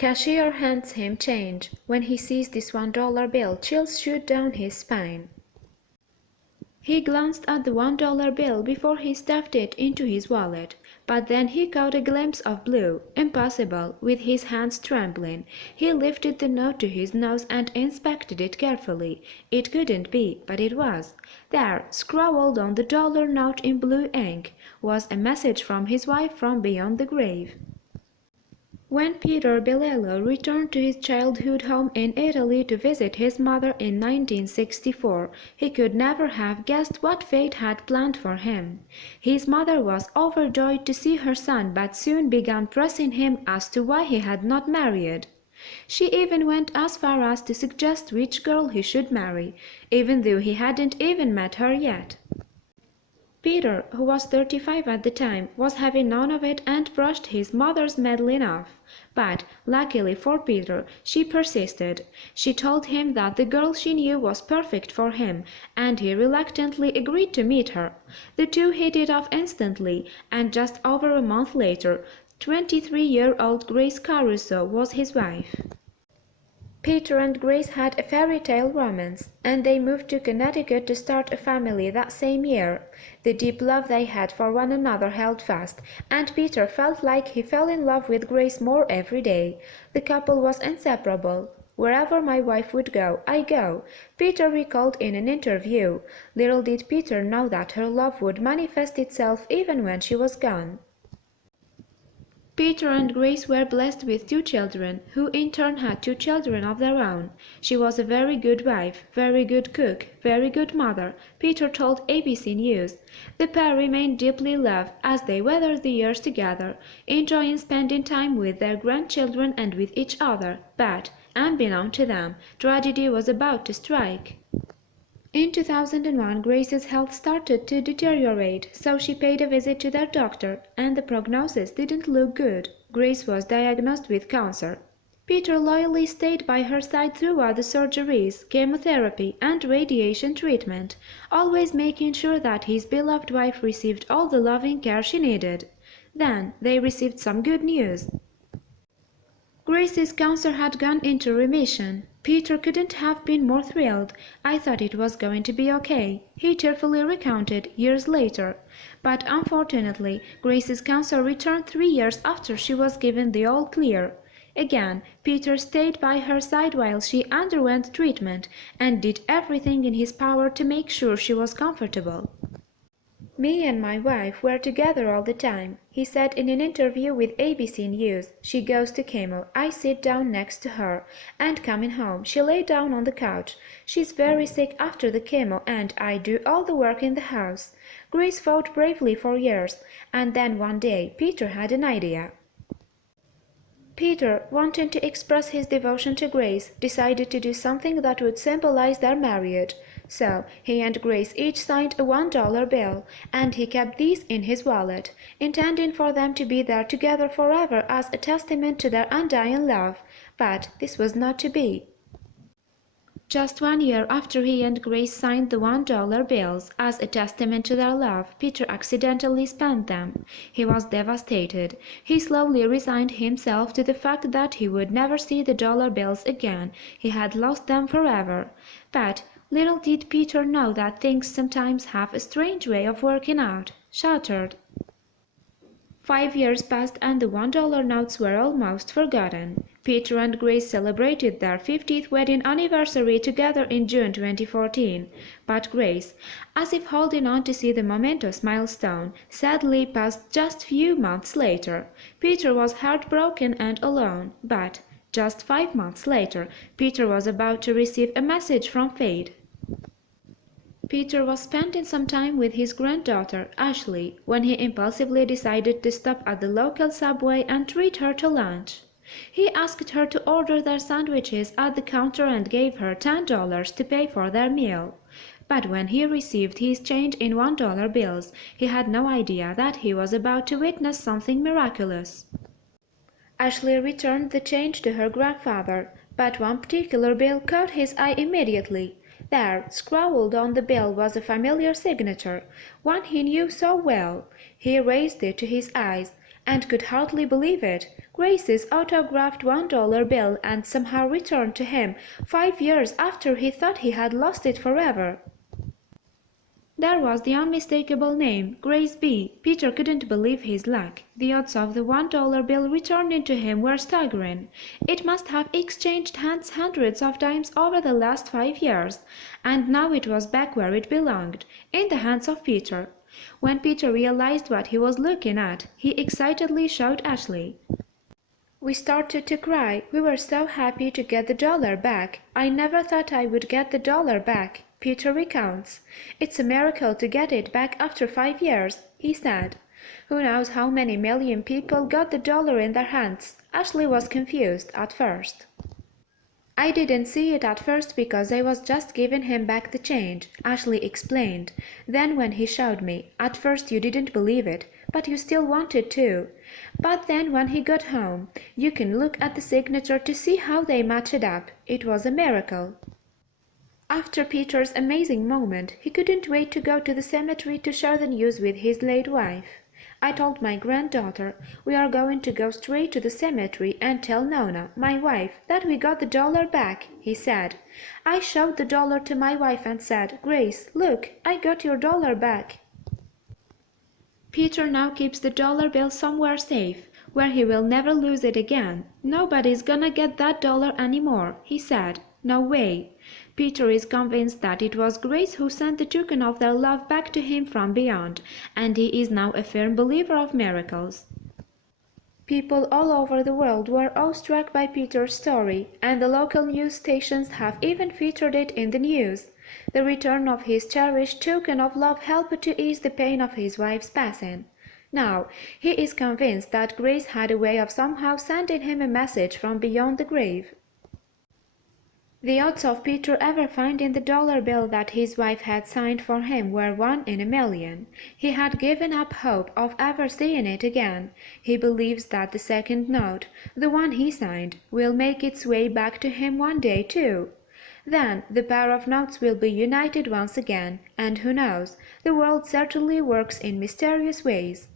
Cashier hands him change. When he sees this $1 bill, chills shoot down his spine. He glanced at the $1 bill before he stuffed it into his wallet, but then he caught a glimpse of blue. Impossible, with his hands trembling. He lifted the note to his nose and inspected it carefully. It couldn't be, but it was. There, scrawled on the dollar note in blue ink, was a message from his wife from beyond the grave. When Peter Bilello returned to his childhood home in Italy to visit his mother in 1964, he could never have guessed what fate had planned for him. His mother was overjoyed to see her son, but soon began pressing him as to why he had not married. She even went as far as to suggest which girl he should marry, even though he hadn't even met her yet. Peter, who was 35 at the time, was having none of it and brushed his mother's meddling off. But, luckily for Peter, she persisted. She told him that the girl she knew was perfect for him, and he reluctantly agreed to meet her. The two hit it off instantly, and just over a month later, 23-year-old Grace Caruso was his wife. Peter and Grace had a fairy tale romance, and they moved to Connecticut to start a family that same year. The deep love they had for one another held fast, and Peter felt like he fell in love with Grace more every day. The couple was inseparable. "Wherever my wife would go, I go," Peter recalled in an interview. Little did Peter know that her love would manifest itself even when she was gone. Peter and Grace were blessed with 2 children, who in turn had 2 children of their own. She was a very good wife, very good cook, very good mother, Peter told ABC News. The pair remained deeply in love as they weathered the years together, enjoying spending time with their grandchildren and with each other. But, unbeknown to them, tragedy was about to strike. In 2001, Grace's health started to deteriorate, so she paid a visit to their doctor, and the prognosis didn't look good. Grace was diagnosed with cancer. Peter loyally stayed by her side throughout the surgeries, chemotherapy, and radiation treatment, always making sure that his beloved wife received all the loving care she needed. Then they received some good news. Grace's cancer had gone into remission. Peter couldn't have been more thrilled. "I thought it was going to be okay," he tearfully recounted years later. But unfortunately, Grace's cancer returned 3 years after she was given the all clear. Again, Peter stayed by her side while she underwent treatment and did everything in his power to make sure she was comfortable. "Me and my wife were together all the time," he said in an interview with ABC News. "She goes to chemo, I sit down next to her, and coming home she lay down on the couch. She's very sick after the chemo and I do all the work in the house." Grace fought bravely for years, and then one day Peter had an idea. Peter, wanting to express his devotion to Grace, decided to do something that would symbolize their marriage. So he and Grace each signed a $1 bill, and he kept these in his wallet, intending for them to be there together forever as a testament to their undying love. But this was not to be. Just 1 year after he and Grace signed the $1 bills as a testament to their love, Peter accidentally spent them. He was devastated. He slowly resigned himself to the fact that he would never see the dollar bills again. He had lost them forever. But little did Peter know that things sometimes have a strange way of working out. Shattered. 5 years passed and the $1 notes were almost forgotten. Peter and Grace celebrated their 50th wedding anniversary together in June 2014. But Grace, as if holding on to see the momentous milestone, sadly passed just few months later. Peter was heartbroken and alone, but just 5 months later, Peter was about to receive a message from fate. Peter was spending some time with his granddaughter, Ashley, when he impulsively decided to stop at the local Subway and treat her to lunch. He asked her to order their sandwiches at the counter and gave her $10 to pay for their meal. But when he received his change in $1 bills, he had no idea that he was about to witness something miraculous. Ashley returned the change to her grandfather, but one particular bill caught his eye immediately. There, scrawled on the bill, was a familiar signature, one he knew so well. He raised it to his eyes, and could hardly believe it. Grace's autographed $1 bill and somehow returned to him 5 years after he thought he had lost it forever. There was the unmistakable name, Grace B. Peter couldn't believe his luck. The odds of the $1 bill returning to him were staggering. It must have exchanged hands hundreds of times over the last 5 years, and now it was back where it belonged, in the hands of Peter. When Peter realized what he was looking at, he excitedly showed Ashley. We started to cry. We were so happy to get the dollar back. I never thought I would get the dollar back. Peter recounts. It's a miracle to get it back after 5 years, he said. Who knows how many million people got the dollar in their hands? Ashley was confused at first. I didn't see it at first because I was just giving him back the change, Ashley explained. Then when he showed me, at first you didn't believe it, but you still wanted to. But then when he got home, you can look at the signature to see how they matched up. It was a miracle. After Peter's amazing moment, he couldn't wait to go to the cemetery to share the news with his late wife. I told my granddaughter, we are going to go straight to the cemetery and tell Nona, my wife, that we got the dollar back, he said. I showed the dollar to my wife and said, Grace, look, I got your dollar back. Peter now keeps the dollar bill somewhere safe, where he will never lose it again. Nobody's gonna get that dollar anymore, he said. No way. Peter is convinced that it was Grace who sent the token of their love back to him from beyond, and he is now a firm believer of miracles. People all over the world were awestruck by Peter's story, and the local news stations have even featured it in the news. The return of his cherished token of love helped to ease the pain of his wife's passing. Now, he is convinced that Grace had a way of somehow sending him a message from beyond the grave. The odds of Peter ever finding the dollar bill that his wife had signed for him were 1 in a million. He had given up hope of ever seeing it again. He believes that the second note, the one he signed, will make its way back to him one day too. Then the pair of notes will be united once again, and who knows, the world certainly works in mysterious ways.